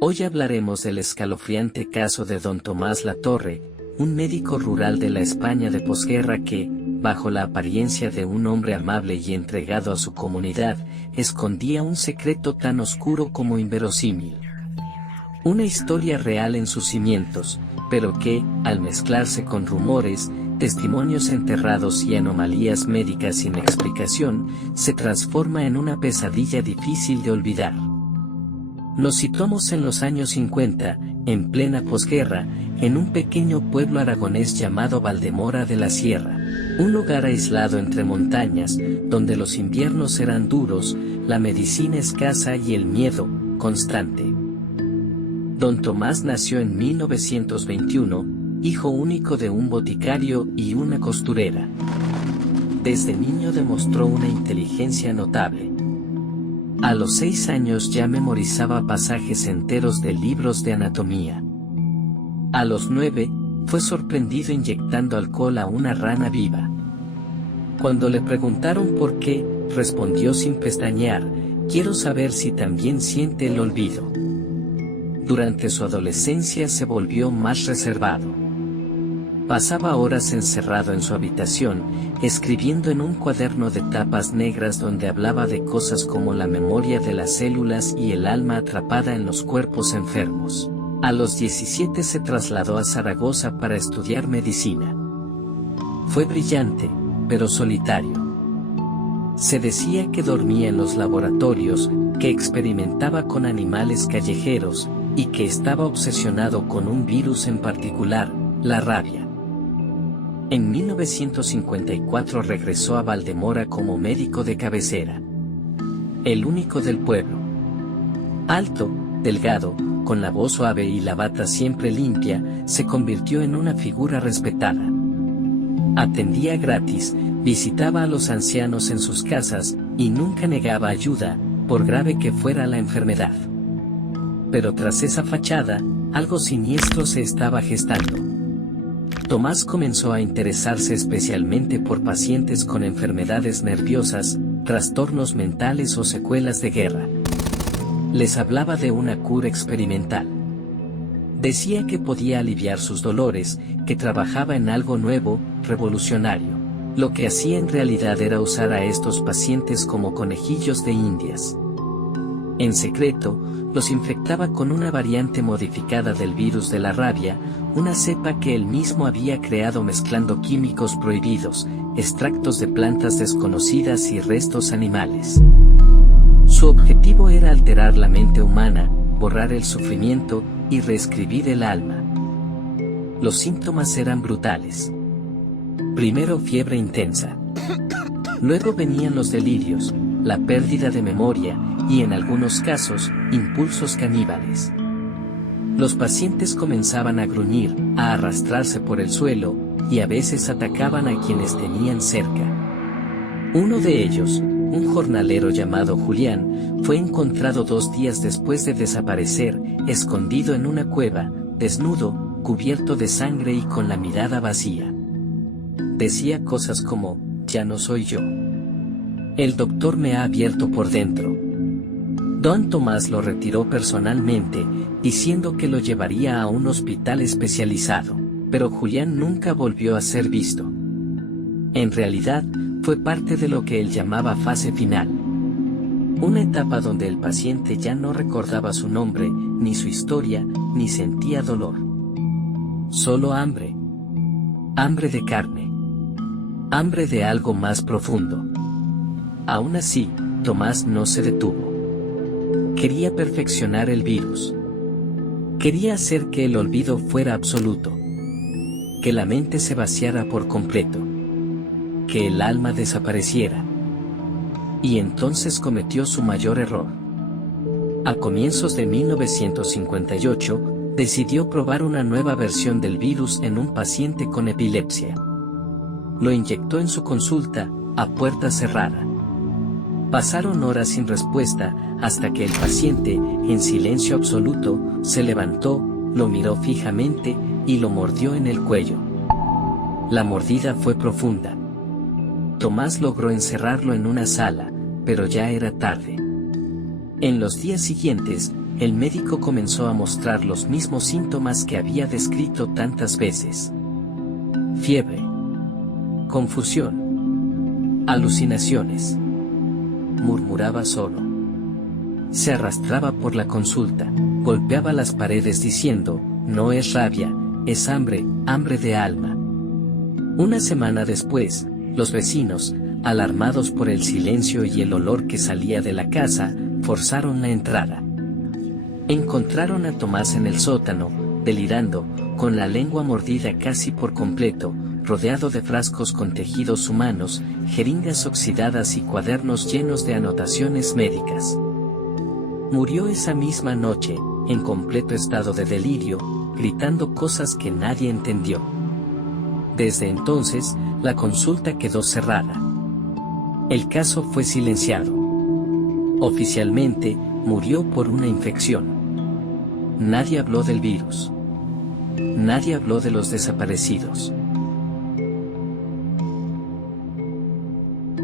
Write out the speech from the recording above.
Hoy hablaremos del escalofriante caso de don Tomás Latorre, un médico rural de la España de posguerra que, bajo la apariencia de un hombre amable y entregado a su comunidad, escondía un secreto tan oscuro como inverosímil. Una historia real en sus cimientos, pero que, al mezclarse con rumores, testimonios enterrados y anomalías médicas sin explicación, se transforma en una pesadilla difícil de olvidar. Nos situamos en los años 50, en plena posguerra, en un pequeño pueblo aragonés llamado Valdemora de la Sierra, un lugar aislado entre montañas, donde los inviernos eran duros, la medicina escasa y el miedo, constante. Don Tomás nació en 1921, hijo único de un boticario y una costurera. Desde niño demostró una inteligencia notable. A los 6 años ya memorizaba pasajes enteros de libros de anatomía. A los 9, fue sorprendido inyectando alcohol a una rana viva. Cuando le preguntaron por qué, respondió sin pestañear: quiero saber si también siente el olvido. Durante su adolescencia se volvió más reservado. Pasaba horas encerrado en su habitación, escribiendo en un cuaderno de tapas negras donde hablaba de cosas como la memoria de las células y el alma atrapada en los cuerpos enfermos. A los 17 se trasladó a Zaragoza para estudiar medicina. Fue brillante, pero solitario. Se decía que dormía en los laboratorios, que experimentaba con animales callejeros, y que estaba obsesionado con un virus en particular, la rabia. En 1954 regresó a Valdemora como médico de cabecera. El único del pueblo. Alto, delgado, con la voz suave y la bata siempre limpia, se convirtió en una figura respetada. Atendía gratis, visitaba a los ancianos en sus casas, y nunca negaba ayuda, por grave que fuera la enfermedad. Pero tras esa fachada, algo siniestro se estaba gestando. Tomás comenzó a interesarse especialmente por pacientes con enfermedades nerviosas, trastornos mentales o secuelas de guerra. Les hablaba de una cura experimental. Decía que podía aliviar sus dolores, que trabajaba en algo nuevo, revolucionario. Lo que hacía en realidad era usar a estos pacientes como conejillos de indias. En secreto, los infectaba con una variante modificada del virus de la rabia, una cepa que él mismo había creado mezclando químicos prohibidos, extractos de plantas desconocidas y restos animales. Su objetivo era alterar la mente humana, borrar el sufrimiento y reescribir el alma. Los síntomas eran brutales. Primero fiebre intensa. Luego venían los delirios, la pérdida de memoria, y en algunos casos, impulsos caníbales. Los pacientes comenzaban a gruñir, a arrastrarse por el suelo, y a veces atacaban a quienes tenían cerca. Uno de ellos, un jornalero llamado Julián, fue encontrado 2 días después de desaparecer, escondido en una cueva, desnudo, cubierto de sangre y con la mirada vacía. Decía cosas como: ya no soy yo. El doctor me ha abierto por dentro. Don Tomás lo retiró personalmente, diciendo que lo llevaría a un hospital especializado, pero Julián nunca volvió a ser visto. En realidad, fue parte de lo que él llamaba fase final. Una etapa donde el paciente ya no recordaba su nombre, ni su historia, ni sentía dolor. Solo hambre. Hambre de carne. Hambre de algo más profundo. Aún así, Tomás no se detuvo. Quería perfeccionar el virus. Quería hacer que el olvido fuera absoluto. Que la mente se vaciara por completo. Que el alma desapareciera. Y entonces cometió su mayor error. A comienzos de 1958, decidió probar una nueva versión del virus en un paciente con epilepsia. Lo inyectó en su consulta, a puerta cerrada. Pasaron horas sin respuesta, hasta que el paciente, en silencio absoluto, se levantó, lo miró fijamente, y lo mordió en el cuello. La mordida fue profunda. Tomás logró encerrarlo en una sala, pero ya era tarde. En los días siguientes, el médico comenzó a mostrar los mismos síntomas que había descrito tantas veces. Fiebre, confusión, alucinaciones. Murmuraba solo. Se arrastraba por la consulta, golpeaba las paredes diciendo, no es rabia, es hambre, hambre de alma. Una semana después, los vecinos, alarmados por el silencio y el olor que salía de la casa, forzaron la entrada. Encontraron a Tomás en el sótano, delirando, con la lengua mordida casi por completo, rodeado de frascos con tejidos humanos, jeringas oxidadas y cuadernos llenos de anotaciones médicas. Murió esa misma noche, en completo estado de delirio, gritando cosas que nadie entendió. Desde entonces, la consulta quedó cerrada. El caso fue silenciado. Oficialmente, murió por una infección. Nadie habló del virus. Nadie habló de los desaparecidos.